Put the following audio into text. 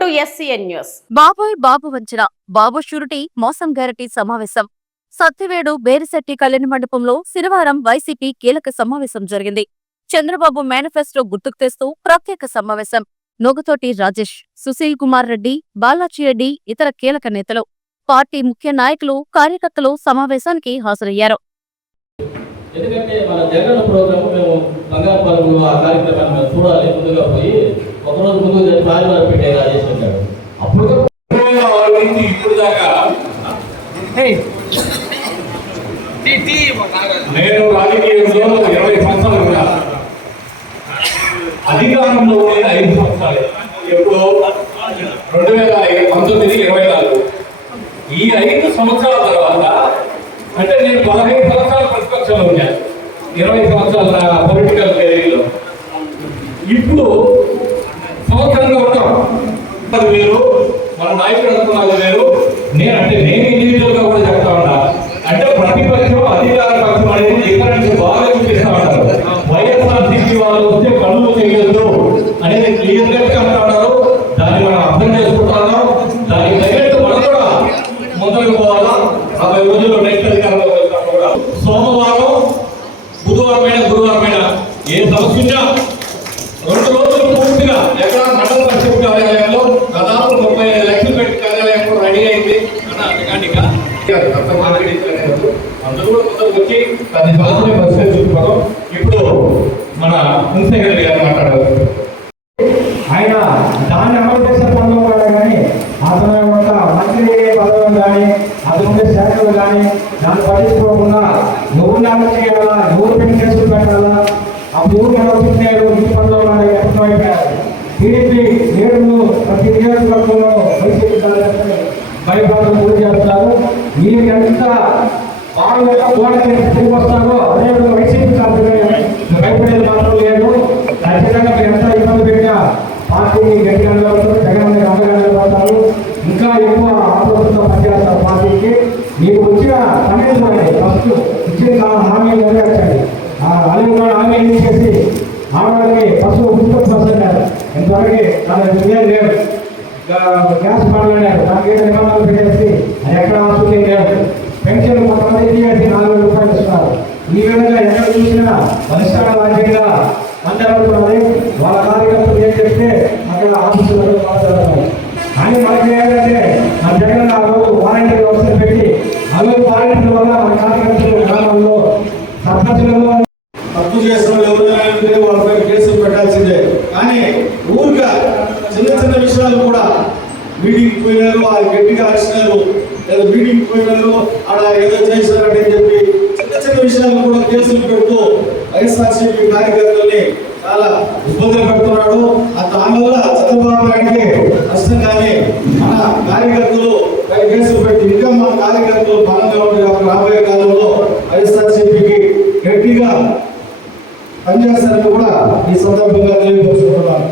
To SCN news. బాబోయ్ బాబు వంచన బాబు surety మోసం గ్యారటీ సమావేశం. సత్యవేడు బేరిశెట్టి కళ్యాణ మండపంలో శనివారం వైసీపీ కీలక సమావేశం జరిగింది. చంద్రబాబు మేనిఫెస్టో గుర్తుకు తెస్తూ ప్రత్యేక సమావేశం. నొగతోటి రాజేష్ సుశీల్ కుమార్ రెడ్డి బాలాజీ రెడ్డి ఇతర కీలక నేతలు. పార్టీ ముఖ్య నాయకులు కార్యకర్తలు సమావేశానికి హాజరయ్యారు. ఎందుకంటే మన జగన్ ప్రోగ్రామ్ మేము బంగారు పరుగులు ఆ కార్యక్రమాన్ని మేము చూడాలి ముందుగా పోయి ఒకరోజు ముందు రాజువారు పెట్టే రాజేష్ గారు అప్పుడు ఇప్పుడు దాకా నేను రాజకీయంలో ఇరవై సంవత్సరాలు ఉన్నా అధికారంలో ఉండేది ఐదు సంవత్సరాలు. ఎప్పుడు రెండు వేల పంతొమ్మిది ఇరవై నాలుగు. ఈ ఐదు సంవత్సరాల తర్వాత అంటే నేను పదహైదు సంవత్సరాల సంవత్సరాలు ఉన్నాను ఇరవై సంవత్సరాల నా పొలిటికల్ కెరీర్లో ఇప్పుడు సంవత్సరంగా ఉంటాం అది వేరు మన నాయకుడు అనుకున్నది వేరు. నేను అంటే నేను ఇండివిజువల్గా కూడా చెప్తా ఉన్నా. అంటే ప్రతిపక్షం అధికార పక్షం అనేది డిఫరెన్స్ బాగా చూపిస్తా ఉంటారు. వైఎస్ఆర్సీపీ వాళ్ళు వస్తే కళ్ళు చేయొద్దు అనేది క్లియర్గా గా చెప్తా ఉన్నారు దాన్ని మనం అర్థం చేసుకుంటున్నాం దానికి తగినట్టు మనం కూడా ముందుకు పోవాలా రాబోయే రోజుల్లో నెక్స్ట్ అధికారంలో వెళ్తాం కూడా సోమవారం బుధవారమైన గురువారమైన ఏ సమస్య ఉన్నా రెండు రోజులు పూర్తిగా ఎక్కడ మండల పరిషత్ కార్యాలయంలో దాదాపు ముప్పై ఐదు లక్షలు పెట్టి కార్యాలయం రెడీ అయింది. అన్న మెకానిక్ అంత మార్కెట్ ఇచ్చలేదు. అందరూ కూడా కొందరు వచ్చి పది సంవత్సరాలు పరిస్థితి చూసుకోవడం ఇప్పుడు మన మున్సిపల్ గారు మాట్లాడారు. ఆయన దాన్ని అమలు చేసే పనులు కూడా కానీ అతని యొక్క మంత్రి పదవులు కానీ అతను ఉండే శాఖలు కానీ దాన్ని పట్టించుకోకుండా ఎవరు నామలు చేయాలా ఎవరు పెట్టి కేసులు పెట్టాలా అప్పుడు ఎవరు ఆలోచించారు ఈ పనులు కానీ అయిపోయారు టీడీపీ నేడు ప్రతి నియోజకవర్గంలో వైసీపీ కార్యకర్తలు భయపడడం గురి చేస్తున్నారు. మీరు ఎంత బాగా పోరాటం తిరిగి వస్తారో అదే వైసీపీ కార్యకర్తలు భయపడేది మాత్రం లేదు. ఖచ్చితంగా మీరు ఎంత ఇబ్బంది పెట్టినా పార్టీని గట్టిగా నిలబడతారు జగన్ అండగా నిలబడతారు ఇంకా ఎక్కువ ఆలోచనతో పనిచేస్తారు పార్టీకి. మీకు వచ్చిన సమయం చూడండి ఫస్ట్ ఇచ్చిన హామీ నెరవేర్చండి ఆ చేసి ఆడవాళ్ళకి పశువు ఉచిత బస్సు అన్నారు. ఇంతవరకు దాని విజయం లేదు గ్యాస్ మాట్లాడారు. దానికి ఏదో నిబంధనలు పెట్టేసి అది ఎక్కడ ఆసుపత్రి లేదు. పెన్షన్ కొంతమంది ఇచ్చేసి నాలుగు వేల రూపాయలు ఇస్తున్నారు. ఈ విధంగా ఎక్కడ చూసినా పరిష్కార రాజ్యంగా అందరూ వాళ్ళ కార్యకర్తలు ఏం చెప్తే అక్కడ ఆఫీసులలో తప్పు చేసిన వాళ్ళు ఎవరైనా వాళ్ళపై కేసులు పెట్టాల్సిందే. కానీ ఊరిగా చిన్న చిన్న విషయాలు కూడా మీటింగ్ పోయినారు వాళ్ళు గట్టిగా అరిచినారు లేదా మీటింగ్ పోయినారు ఆడ ఏదో చేశారని చెప్పి చిన్న చిన్న విషయాలు కూడా కేసులు పెడుతూ వైఎస్ఆర్సీపీ కార్యకర్తల్ని చాలా ఇబ్బందులు పెడుతున్నాడు. ఆ దానివల్ల చంద్రబాబు నాయుడికి కష్టం కానీ మన కార్యకర్తలు కేసులు పెట్టి ఇంకా మన కార్యకర్తలు బలంగా ఉంటే రాబోయే కాలంలో గట్టిగా కూడా ఈ సందర్భంగా తెలియపరుచుకుంటున్నాను.